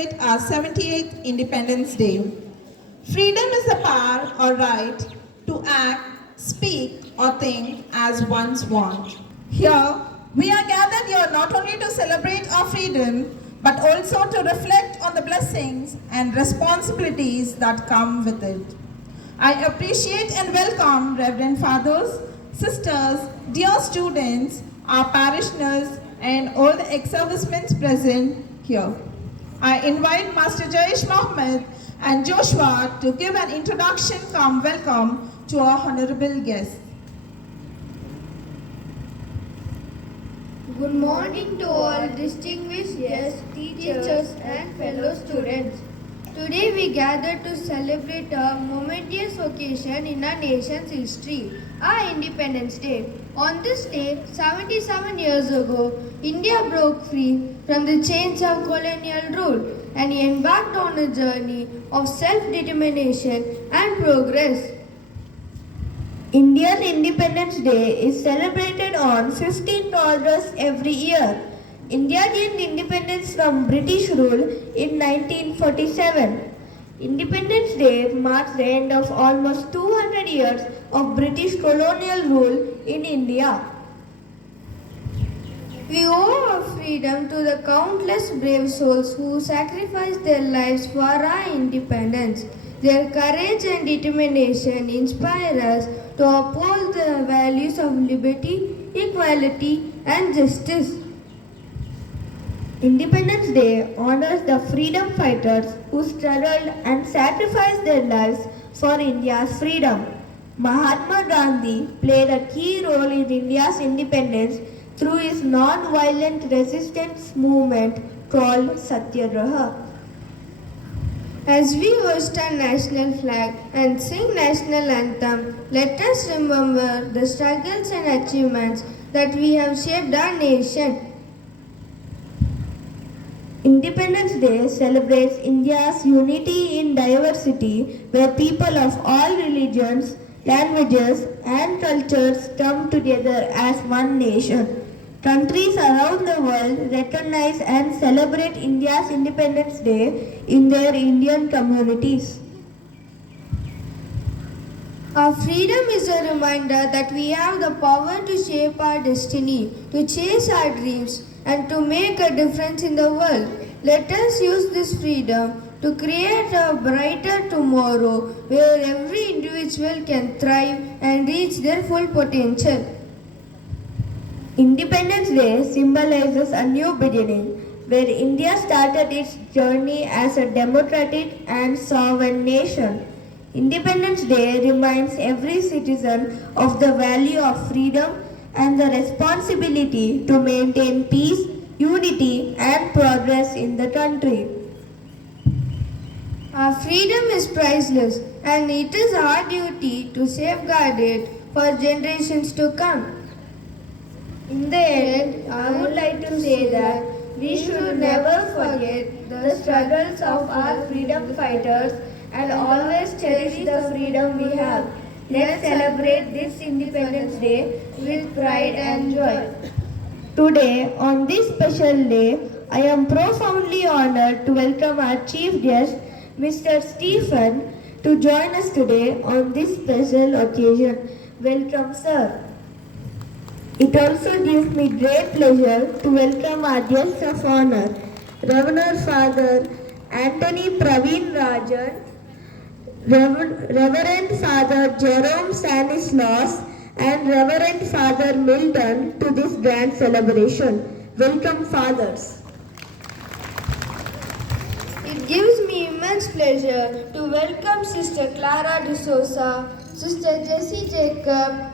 celebrate our 78th Independence Day. Freedom is the power or right to act, speak, or think as one's want. Here, we are gathered here not only to celebrate our freedom, but also to reflect on the blessings and responsibilities that come with it. I appreciate and welcome Reverend Fathers, Sisters, dear students, our parishioners, and all the ex-servicemen present here. I invite Master Jayesh Mohammed and Joshua to give an introduction come welcome to our honorable guests. Good morning to all distinguished guests, teachers and fellow students. Today we gather to celebrate a momentous occasion in our nation's history, our Independence Day. On this day, 77 years ago, India broke free from the chains of colonial rule and embarked on a journey of self-determination and progress. Indian Independence Day is celebrated on 15th August every year. India gained independence from British rule in 1947. Independence Day marks the end of almost 200 years of British colonial rule in India. We owe our freedom to the countless brave souls who sacrificed their lives for our independence. Their courage and determination inspire us to uphold the values of liberty, equality, and justice. Independence Day honors the freedom fighters who struggled and sacrificed their lives for India's freedom. Mahatma Gandhi played a key role in India's independence through his non-violent resistance movement called Satyagraha. As we hoist our national flag and sing national anthem, let us remember the struggles and achievements that we have shaped our nation. Independence Day celebrates India's unity in diversity, where people of all religions, languages, and cultures come together as one nation. Countries around the world recognize and celebrate India's Independence Day in their Indian communities. Our freedom is a reminder that we have the power to shape our destiny, to chase our dreams, and to make a difference in the world. Let us use this freedom to create a brighter tomorrow where every individual can thrive and reach their full potential. Independence Day symbolizes a new beginning, where India started its journey as a democratic and sovereign nation. Independence Day reminds every citizen of the value of freedom and the responsibility to maintain peace, unity, and progress in the country. Our freedom is priceless, and it is our duty to safeguard it for generations to come. In the end, I would like to say that we should never forget the struggles of our freedom fighters and always cherish the freedom we have. Let's celebrate this Independence Day with pride and joy. Today, on this special day, I am profoundly honored to welcome our chief guest, Mr. Stephen, to join us today on this special occasion. Welcome, sir. It also gives me great pleasure to welcome our guest of honor, Reverend Father Anthony Praveen Rajan, Reverend Father Jerome Stanislaus, and Reverend Father Milton to this grand celebration. Welcome, Fathers. It gives me immense pleasure to welcome Sister Clara D'Souza, Sister Jessie Jacob,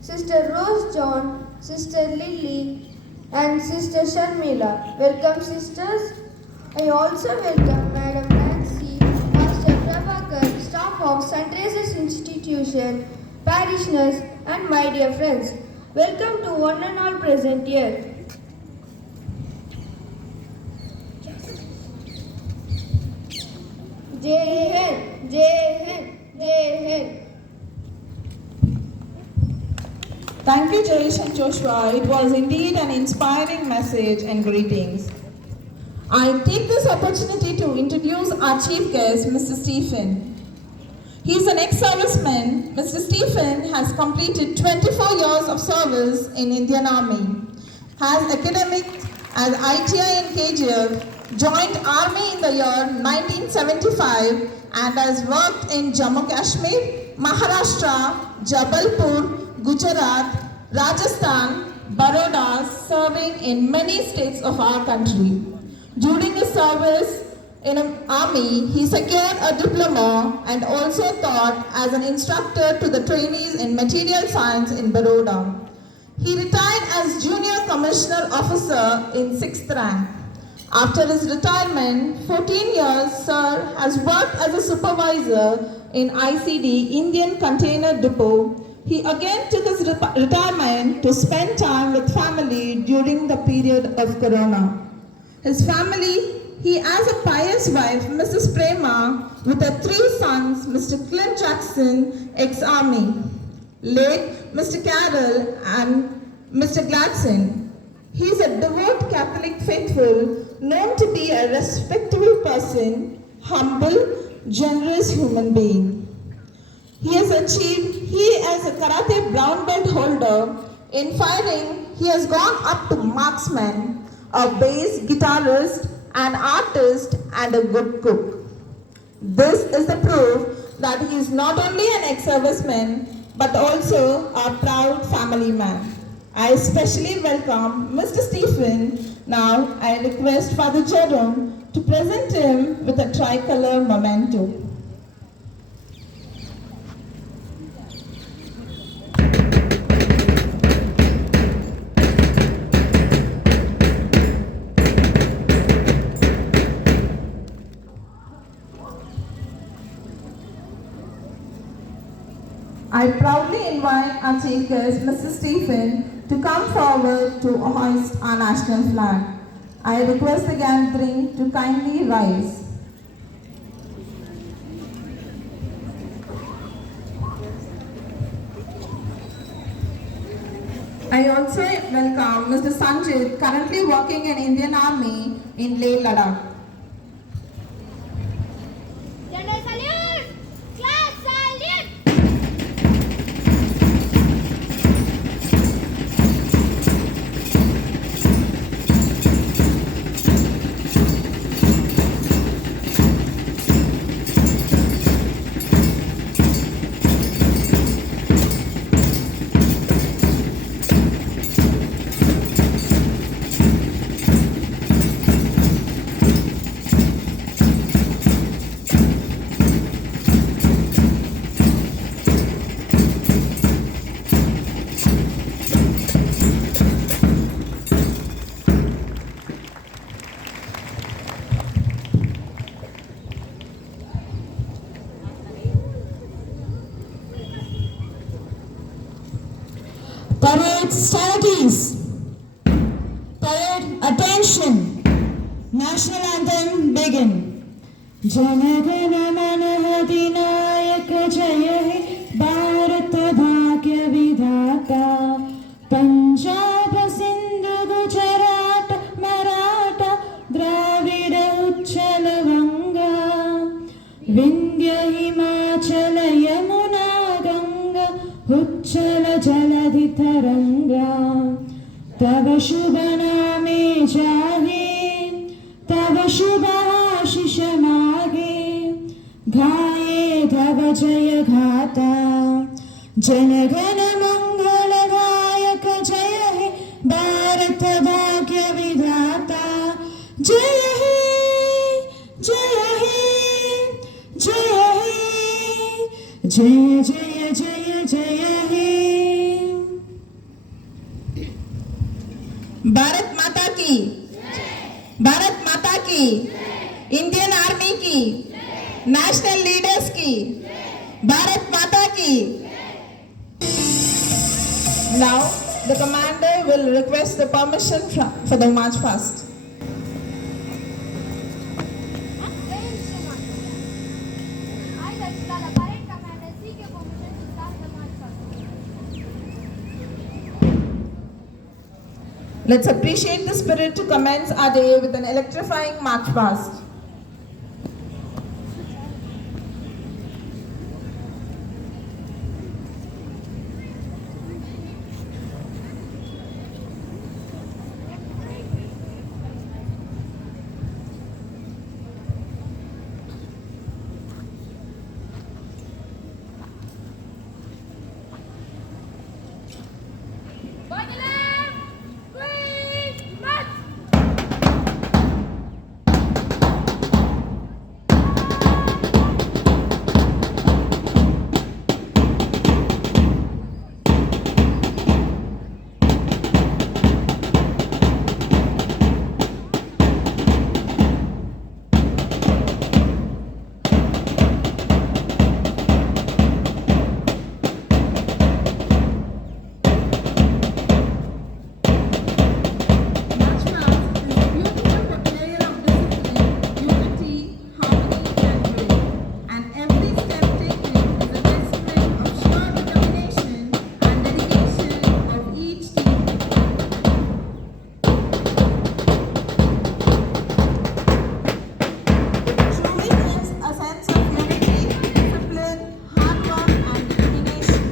Sister Rose John, Sister Lily, and Sister Sharmila. Welcome, sisters. I also welcome Madam Nancy, Master Prabhakar, staff of St. Teresa's Institution, parishioners, and my dear friends. Welcome to one and all present here. Jai Hind, Jai Hind, Jai Hind. Thank you, Jayesh and Joshua. It was indeed an inspiring message and greetings. I take this opportunity to introduce our chief guest, Mr. Stephen. He is an ex-serviceman. Mr. Stephen has completed 24 years of service in Indian Army, has academic as ITI in KGF, joined Army in the year 1975 and has worked in Jammu Kashmir, Maharashtra, Jabalpur, Gujarat, Rajasthan, Baroda, serving in many states of our country. During his service in an army, he secured a diploma and also taught as an instructor to the trainees in material science in Baroda. He retired as Junior Commissioner Officer in 6th rank. After his retirement, 14 years, Sir has worked as a supervisor in ICD, Indian Container Depot. He again took his retirement to spend time with family during the period of Corona. His family, he has a pious wife, Mrs. Prema, with her 3 sons, Mr. Clint Jackson, ex-army, late Mr. Carroll and Mr. Gladson. He is a devout Catholic faithful, known to be a respectable person, humble, generous human being. He is a karate brown belt holder. In fighting, he has gone up to marksman, a bass guitarist, an artist, and a good cook. This is the proof that he is not only an ex-serviceman, but also a proud family man. I especially welcome Mr. Stephen. Now I request Father Jerome to present him with a tricolor memento. I proudly invite our chief guest, Mr. Stephen, to come forward to hoist our national flag. I request the gathering to kindly rise. I also welcome Mr. Sanjit, currently working in Indian Army in Leh, Ladakh. General salute! Class salute! Parade strategies. Parade attention. National anthem begin. Jana Gana Mana Adinayak Jaya He Bharat Bhagya Vidhata Punjab Sindhu Gujarat Maratha Dravida Uchala Vanga Vindhya Himachala Yamuna Ganga Uchala Jaladhi Taranga Tava Shubha Name Jahe Tava Shubha Ashish Mage Gaye Tava Jaya Ghata Jana Gana Mangala Gayak Jaya He Bharat Bhagya Vidhata Jaya He Jaya He Jaya He Jaya Jaya Jaya Jaya He Bharat माता की, भारत माता की, Indian army की, national leaders की, भारत माता की. Now the commander will request the permission for the march past. I, the parade commander, seek your permission to start the march past. Let's appreciate the spirit to commence our day with an electrifying march past. By the left, please, march! March past is a beautiful display of discipline, unity, harmony, and joy. And every step taken is a testament of sheer determination and dedication of each team. It truly brings a sense of unity, discipline, hard work, and determination.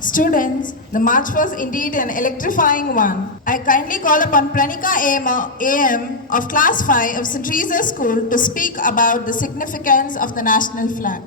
Students, the march was indeed an electrifying one. I kindly call upon Pranika AM of Class 5 of St. Teresa School to speak about the significance of the national flag.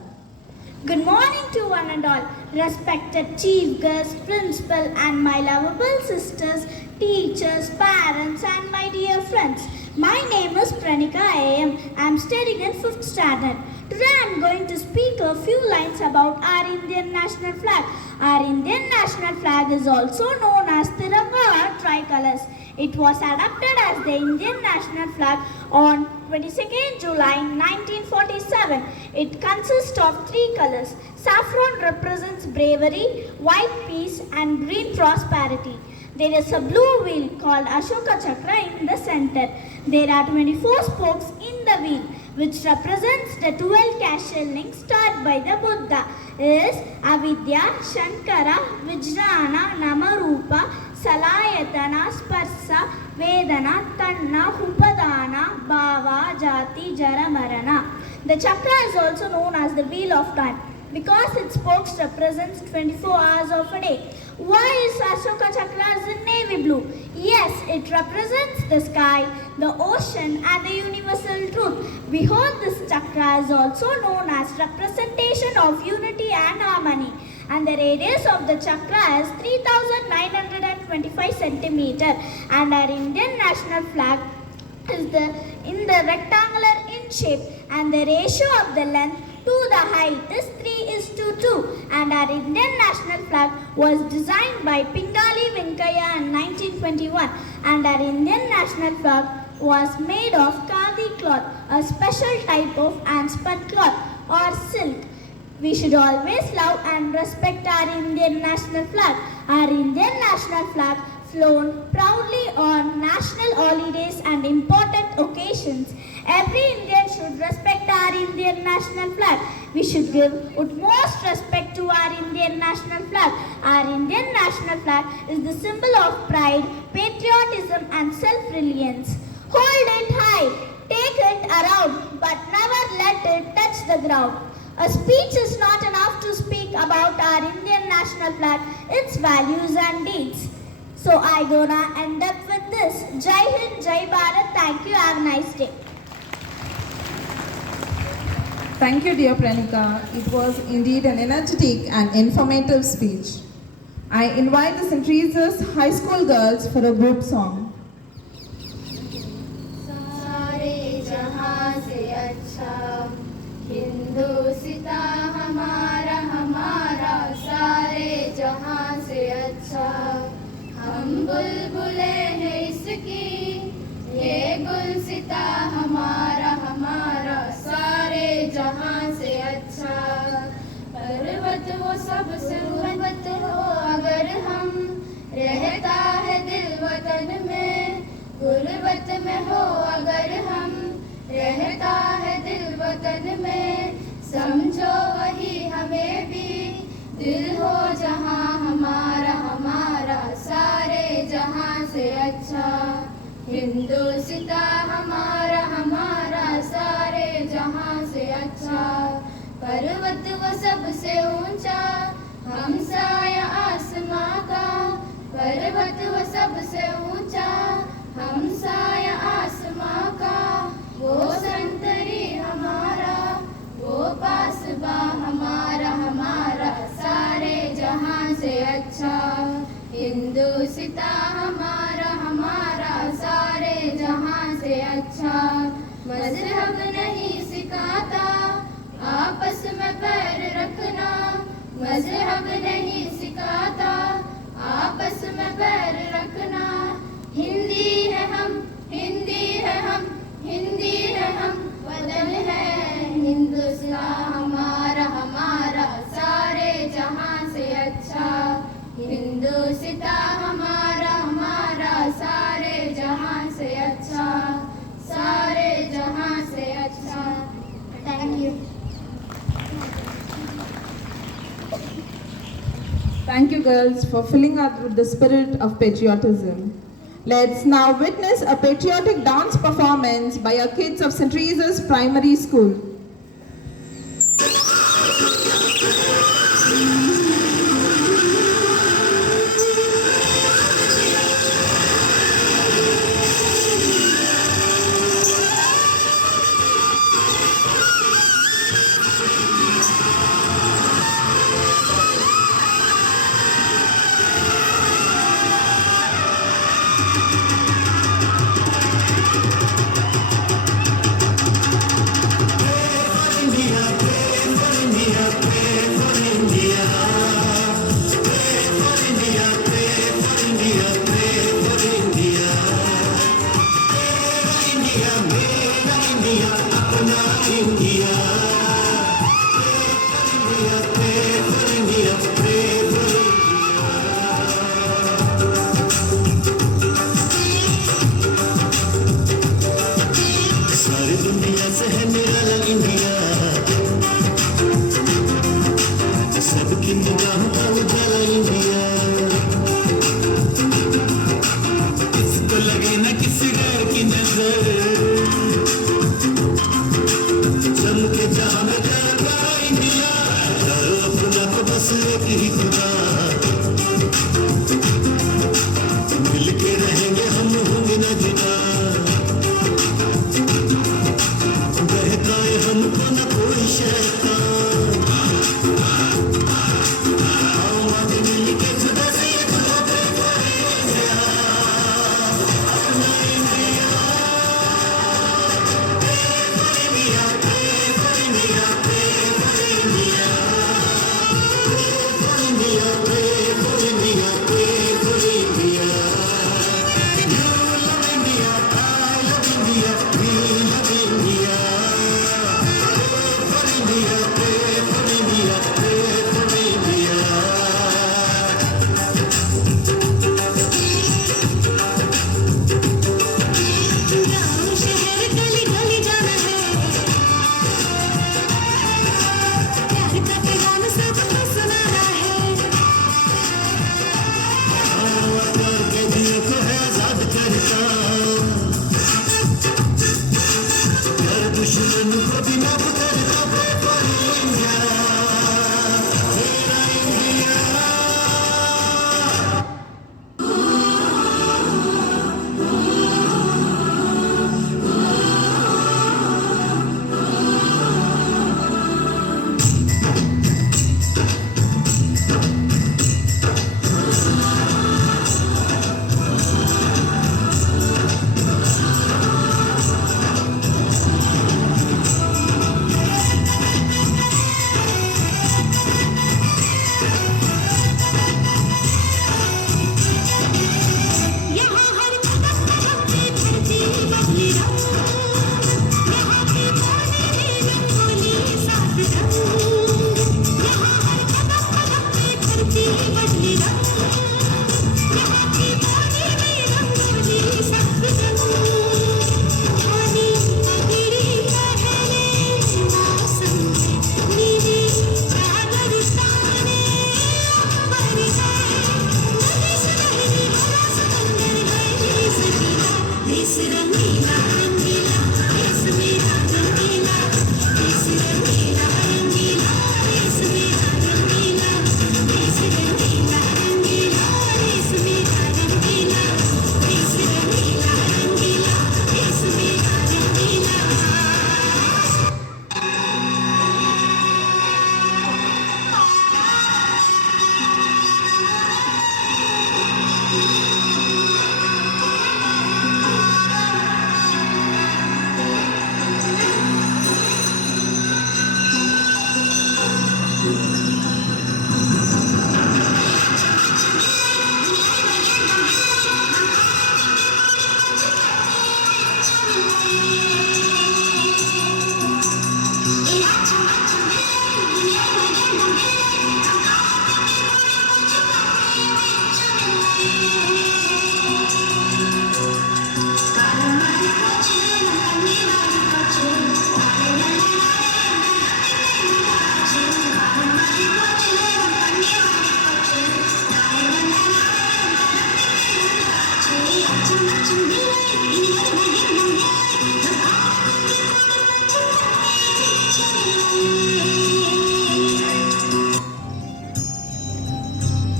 Good morning to one and all, respected chief guest, principal and my lovable sisters, teachers, parents and my dear friends. My name is Pranika AM. I am studying in 5th standard. Today I am going to speak a few lines about our Indian national flag. Our Indian national flag is also known as Tiranga or tricolors. It was adopted as the Indian national flag on 22nd July 1947. It consists of 3 colors. Saffron represents bravery, white peace and green prosperity. There is a blue wheel called Ashoka Chakra in the center. There are 24 spokes in the wheel, which represents the 12 castle links taught by the Buddha. Is Avidya, Shankara, Vijnana, Namarupa, Salayatana, Sparsa, Vedana, Tanna, Upadana, Bhava, Jati, Jara, Marana. The chakra is also known as the wheel of time because its spokes represents 24 hours of a day. Why is Ashoka Chakra in navy blue? Yes, it represents the sky, the ocean and the universal truth. Behold, this chakra is also known as representation of unity and harmony. And the radius of the chakra is 3925 centimeter. And our Indian national flag is in the rectangular in shape, and the ratio of the length to the height is 3:2, and our Indian national flag was designed by Pingali Venkaya in 1921, and our Indian national flag was made of khadi cloth, a special type of unspun cloth or silk. We should always love and respect our Indian national flag. Our Indian national flag flown proudly on national holidays and important occasions. Every Indian should respect our Indian national flag. We should give utmost respect to our Indian national flag. Our Indian national flag is the symbol of pride, patriotism and self-reliance. Hold it high, take it around, but never let it touch the ground. A speech is not enough to speak about our Indian national flag, its values and deeds. So I gonna end up with this. Jai Hind, Jai Bharat. Thank you. Have a nice day. Thank you, dear Pranika. It was indeed an energetic and informative speech. I invite the St. Teresa's High School girls for a group song. सारे जहां से अच्छा हिंदुस्ता हमारा हमारा सारे जहां से अच्छा हम बुलबुले हैं इसकी ये गुलसिता हमारा हमारा सारे जहां से अच्छा पर्वत वो सबसे उन्नत हो अगर हम रहता है दिल वतन में गुर्बत में हो अगर हम रहता है दिल वतन में समझो वही हमें भी दिल हो जहां हमारा हमारा सारे जहां से अच्छा हिंदुस्ता हमारा हमारा सारे जहां से अच्छा पर्वत वो सबसे ऊंचा हम साया आसमां का पर्वत वो सबसे ऊंचा हम साया आसमां का वो संतरी हमारा वो पासबा हमारा हमारा सारे जहां से अच्छा हिंदुस्ता हमारा हमारा सारे जहां से अच्छा मजहब नहीं सिखाता आपस में पैर रखना मजहब नहीं सिखाता आपस में पैर रखना हिंदी है हम हिंदी है हम हिंदी है हम वतन है हिंदुस्तान हमारा हमारा सारे जहां से अच्छा हिंदुस्तान हमारा हमारा सारे जहां से अच्छा सारे जहां से अच्छा thank you Thank you, girls, for filling us with the spirit of patriotism. Let's now witness a patriotic dance performance by our kids of St. Teresa's Primary School. Hey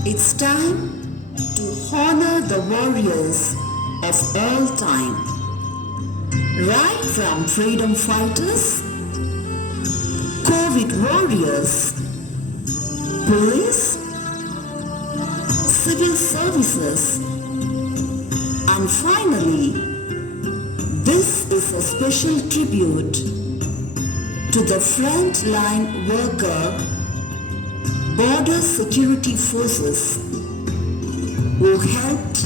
It's time to honor the warriors of all time. Right from freedom fighters, COVID warriors, police, civil services, and finally, this is a special tribute to the frontline worker border security forces who helped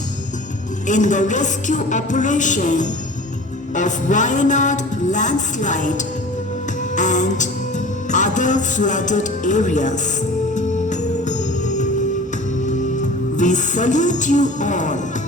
in the rescue operation of Wayanad landslide and other flooded areas. We salute you all.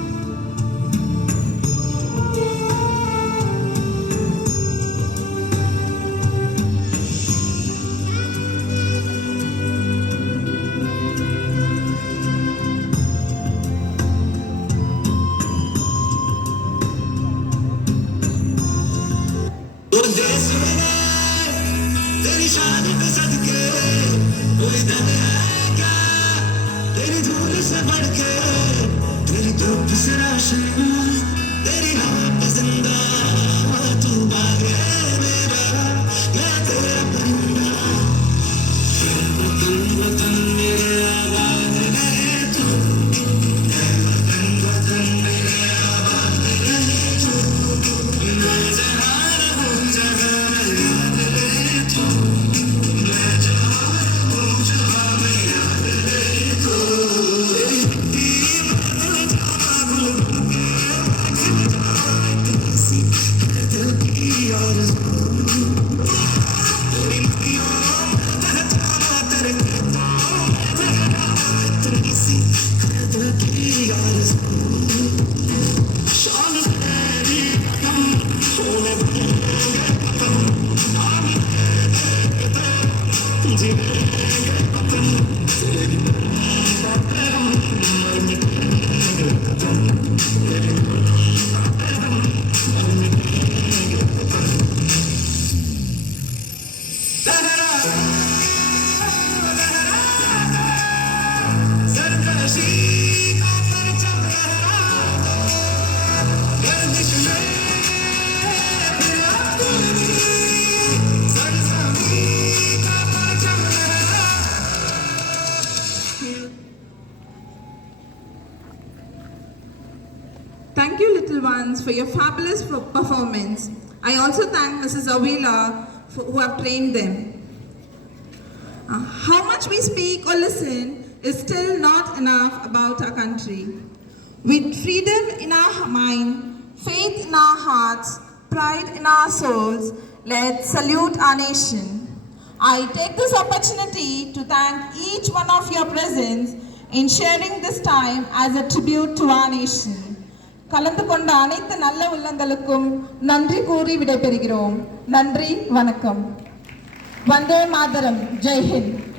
Thank you, little ones, for your fabulous performance. I also thank Mrs. Avila who have trained them. How much we speak or listen is still not enough about our country. With freedom in our mind, faith in our hearts, pride in our souls, let's salute our nation. I take this opportunity to thank each one of your presence in sharing this time as a tribute to our nation. கலந்து கொண்ட அனைத்து நல்ல உள்ளங்களுக்கும் நன்றி கூறி விடைபெறுகிறோம். நன்றி, வணக்கம். வந்தே மாதரம். ஜெய் ஹிந்த்.